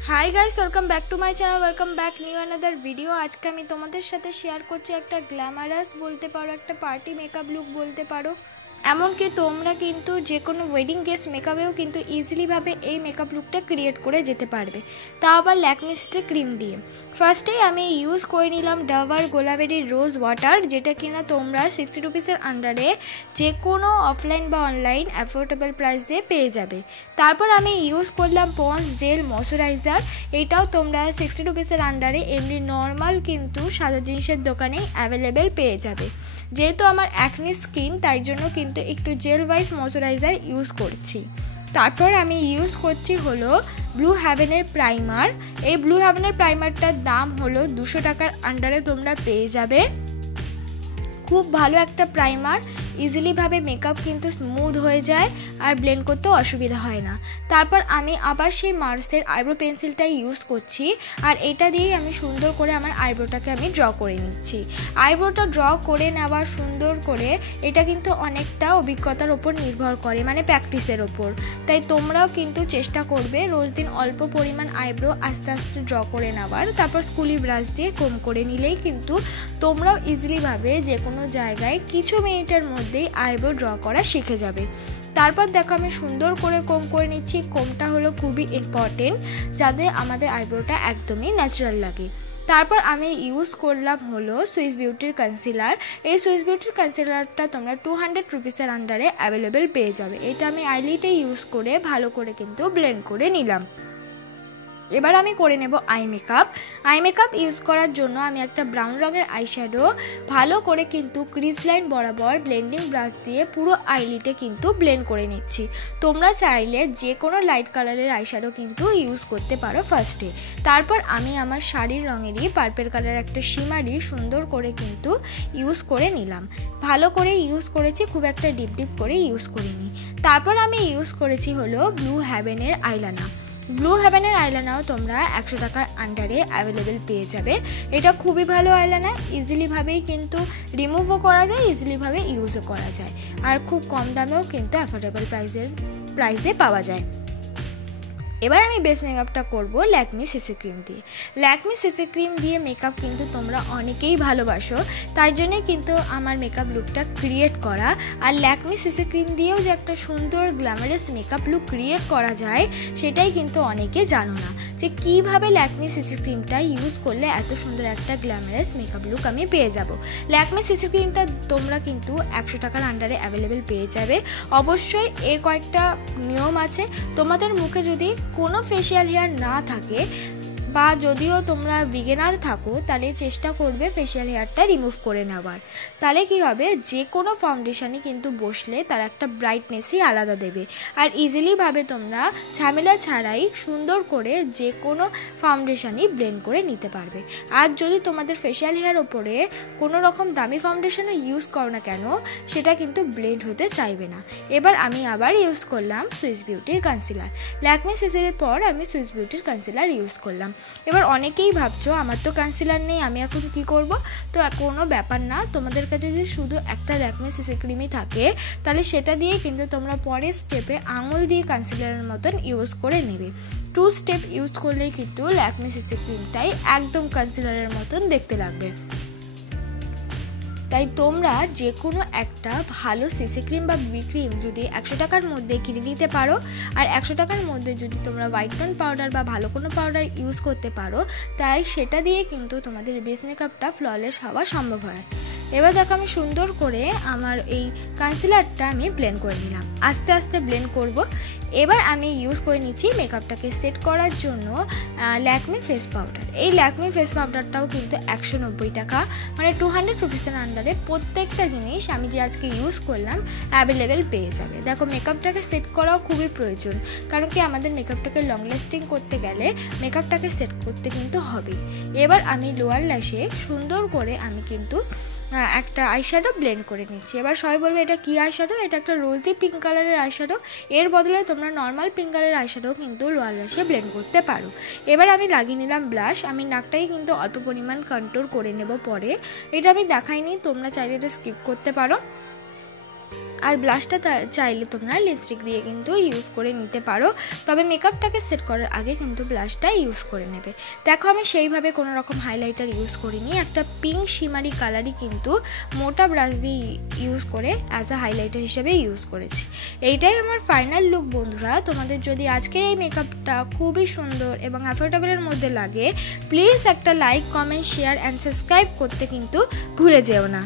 High guys welcome back to my channel welcome back new another video. आज के আমি তোমাদের সাথে শেয়ার করছি একটা গ্ল্যামারাস বলতে পারো একটা পার্টি মেকআপ লুক বলতে পারো। এমনকি তোমরা কিন্তু যে কোনো ওয়েডিং গেস্ট মেকআপেও কিন্তু ইজিলি ভাবে এই মেকআপ লুকটা ক্রিয়েট করে যেতে পারবে, তা আবার ল্যাকমে সিসি ক্রিম দিয়ে। ফার্স্টেই আমি ইউজ করে নিলাম ডাবার গোলাবেরি রোজ ওয়াটার, যেটা কিনা তোমরা 60 রুপিসের আন্ডারে যে কোনো অফলাইন বা অনলাইন অ্যাফোর্ডেবল প্রাইসে পেয়ে যাবে। তারপর আমি ইউজ করলাম পন্স জেল ময়শ্চারাইজার, এটাও তোমরা 60 রুপিসের আন্ডারে এমনি নর্মাল কিন্তু সাদা জিনিসের দোকানেই অ্যাভেলেবেল পেয়ে যাবে। যেহেতু আমার অ্যাকনি স্কিন তাই জন্য কিন্তু একটু জেল ওয়াইজ ময়শ্চারাইজার ইউজ করছি। তারপর আমি ইউজ করছি হলো ব্লু হেভেনের প্রাইমার। এই ব্লু হেভেনের প্রাইমারটার দাম হলো 200 টাকার আন্ডারে তোমরা পেয়ে যাবে। খুব ভালো একটা প্রাইমার, ইজিলি ভাবে মেকআপ কিন্তু স্মুথ হয়ে যায় আর ব্লেন্ড করতেও অসুবিধা হয় না। তারপর আমি আবার সেই মার্সের আইব্রো পেন্সিলটাই ইউজ করছি, আর এটা দিয়েই আমি সুন্দর করে আমার আইব্রোটাকে আমি ড্র করে নিচ্ছি। আইব্রোটা ড্র করে নেওয়া সুন্দর করে, এটা কিন্তু অনেকটা অভিজ্ঞতার ওপর নির্ভর করে, মানে প্র্যাকটিসের ওপর। তাই তোমরাও কিন্তু চেষ্টা করবে রোজ দিন অল্প পরিমাণ আইব্রো আস্তে আস্তে ড্র করে নেওয়ার। তারপর স্কুলি ব্রাশ দিয়ে কম করে নিলেই কিন্তু তোমরাও ইজিলি ভাবে যে কোনো জায়গায় কিছু মিনিটের মধ্যেই আইব্রো ড্র করা শিখে যাবে। তারপর দেখো আমি সুন্দর করে কম করে নিচ্ছি। কমটা হলো খুবই ইম্পর্টেন্ট, যাতে আমাদের আইব্রোটা একদমই ন্যাচারাল লাগে। তারপর আমি ইউজ করলাম হলো সুইস বিউটির কনসিলার। এই সুইস বিউটির কনসিলারটা তোমরা 200 রুপিসের আন্ডারে অ্যাভেলেবেল পেয়ে যাবে। এটা আমি আইলিতে ইউজ করে ভালো করে কিন্তু ব্লেন্ড করে নিলাম। এবার আমি করে নেব eye makeup. Eye makeup use করার জন্য আমি একটা ব্রাউন রঙের আইশ্যাডো ভালো করে কিন্তু ক্রিজ লাইন বরাবর ব্লেন্ডিং ব্রাশ দিয়ে পুরো আইলিটে কিন্তু ব্লেন্ড করে নিচ্ছি। তোমরা চাইলে যে কোনো লাইট কালারের আইশ্যাডো কিন্তু ইউজ করতে পারো ফার্স্টে। তারপর আমি আমার শাড়ির রঙেরই পার্পল কালার একটা শিমারি সুন্দর করে কিন্তু ইউজ করে নিলাম। ভালো করে ইউজ করেছি, খুব একটা ডিপ ডিপ করে ইউজ করিনি। তারপর আমি ইউজ করেছি হলো ব্লু হেভেনের আইলাইনার। ব্লু হেভেনের আইলাইনারও তোমরা 100 টাকার আন্ডারে অ্যাভেলেবেল পেয়ে যাবে। এটা খুবই ভালো আইলাইনার, ইজিলিভাবেই কিন্তু রিমুভও করা যায়, ইজিলিভাবে ইউজও করা যায়, আর খুব কম দামেও কিন্তু অ্যাফোর্ডেবল প্রাইসে পাওয়া যায়। এবার আমি বেস মেকআপটা করব ল্যাকমে সিসি ক্রিম দিয়ে। ল্যাকমে সিসি ক্রিম দিয়ে মেকআপ কিন্তু তোমরা অনেকেই ভালোবাসো, তাই জন্যে কিন্তু আমার মেকআপ লুকটা ক্রিয়েট করা। আর ল্যাকমে সিসি ক্রিম দিয়েও যে একটা সুন্দর গ্ল্যামারাস মেকআপ লুক ক্রিয়েট করা যায় সেটাই কিন্তু অনেকে জানো না, যে কীভাবে ল্যাকমে সিসি ক্রিমটা ইউজ করলে এত সুন্দর একটা গ্ল্যামারাস মেকআপ লুক আমি পেয়ে যাব। ল্যাকমে সিসি ক্রিমটা তোমরা কিন্তু 100 টাকার আন্ডারে অ্যাভেলেবেল পেয়ে যাবে। অবশ্যই এর কয়েকটা নিয়ম আছে। তোমাদের মুখে যদি কোনো ফেশিয়াল হেয়ার না থাকে বা যদিও তোমরা বিগিনার থাকো, তাহলে চেষ্টা করবে ফেশিয়াল হেয়ারটা রিমুভ করে নেওয়ার। তাহলে কি হবে, যে কোনো ফাউন্ডেশনই কিন্তু বসলে তার একটা ব্রাইটনেসই আলাদা দেবে, আর ইজিলিভাবে তোমরা ঝামেলা ছাড়াই সুন্দর করে যে কোনো ফাউন্ডেশনই ব্লেন্ড করে নিতে পারবে। আর যদি তোমাদের ফেশিয়াল হেয়ার ওপরে কোনো রকম দামি ফাউন্ডেশনও ইউজ করো না কেন, সেটা কিন্তু ব্লেন্ড হতে চাইবে না। এবার আমি আবার ইউজ করলাম সুইস বিউটির কনসিলার। ল্যাকমে সিসির পর আমি সুইস বিউটির কনসিলার ইউজ করলাম। এবার অনেকেই ভাবছো আমার তো কনসিলার নেই, আমি এখন কি করব। তো কোনো ব্যাপার না, তোমাদের কাছে যদি শুধু একটা ল্যাকমে সিসি ক্রিমই থাকে তাহলে সেটা দিয়েই কিন্তু তোমরা পরের স্টেপে আঙুল দিয়ে কনসিলারের মতন ইউজ করে নেবে। 2 স্টেপ ইউজ করলেই কিন্তু ল্যাকমে সিসি ক্রিমটাই একদম কনসিলারের মতন দেখতে লাগবে। তাই তোমরা যে কোনো একটা ভালো সিসি ক্রিম বা বিবি ক্রিম যদি 100 টাকার মধ্যে কিনে নিতে পারো, আর 100 টাকার মধ্যে যদি তোমরা হোয়াইট টোন পাউডার বা ভালো কোনো পাউডার ইউজ করতে পারো, তাই সেটা দিয়ে কিন্তু তোমাদের বেস মেকআপটা ফ্ললেস হওয়া সম্ভব হয়। এবার দেখো আমি সুন্দর করে আমার এই কনসিলারটা আমি ব্লেন্ড করে নিলাম, আস্তে আস্তে ব্লেন্ড করব। এবার আমি ইউজ করে নিচ্ছি মেকআপটাকে সেট করার জন্য ল্যাকমে ফেস পাউডার। এই ল্যাকমে ফেস পাউডারটাও কিন্তু 190 টাকা, মানে 200 রুপিসের আন্ডারে প্রত্যেকটা জিনিস আমি যে আজকে ইউজ করলাম অ্যাভেলেবেল পেয়ে যাবে। দেখো মেকআপটাকে সেট করাও খুবই প্রয়োজন, কারণ কি আমাদের মেকআপটাকে লং লাস্টিং করতে গেলে মেকআপটাকে সেট করতে কিন্তু হবেই। এবার আমি লোয়ার ল্যাশে সুন্দর করে আমি কিন্তু একটা আইশ্যাডো ব্লেন্ড করে নিচ্ছি। এবার সবাই বলবে এটা কি আইশ্যাডো, এটা একটা রোজি পিঙ্ক কালারের আইশ্যাডো। এর বদলে তোমরা নর্মাল পিঙ্ক কালারের আইশ্যাডো কিন্তু লোয়ার ল্যাশে ব্লেন্ড করতে পারো। এবার আমি লাগিয়ে নিলাম ব্লাশ। আমি নাকটাই কিন্তু অল্প পরিমাণ কন্ট্রোল করে নেব পরে, এটা আমি দেখাইনি, তোমরা চাইলে এটা স্কিপ করতে পারো। আর ব্লাশটা চাইলে তোমরা লিপস্টিক দিয়ে কিন্তু ইউজ করে নিতে পারো, তবে মেকআপটাকে সেট করার আগে কিন্তু ব্লাশটা ইউজ করে নেবে। দেখো আমি সেইভাবে কোনো রকম হাইলাইটার ইউজ করিনি, একটা পিঙ্ক শিমারি কালারই কিন্তু মোটা ব্রাশ দিয়ে ইউজ করে অ্যাজ আ হাইলাইটার হিসেবে ইউজ করেছি। এইটাই আমার ফাইনাল লুক বন্ধুরা। তোমাদের যদি আজকের এই মেকআপটা খুবই সুন্দর এবং অ্যাফোর্ডেবলের মধ্যে লাগে, প্লিজ একটা like, comment, share and subscribe করতে কিন্তু ভুলে যেও না।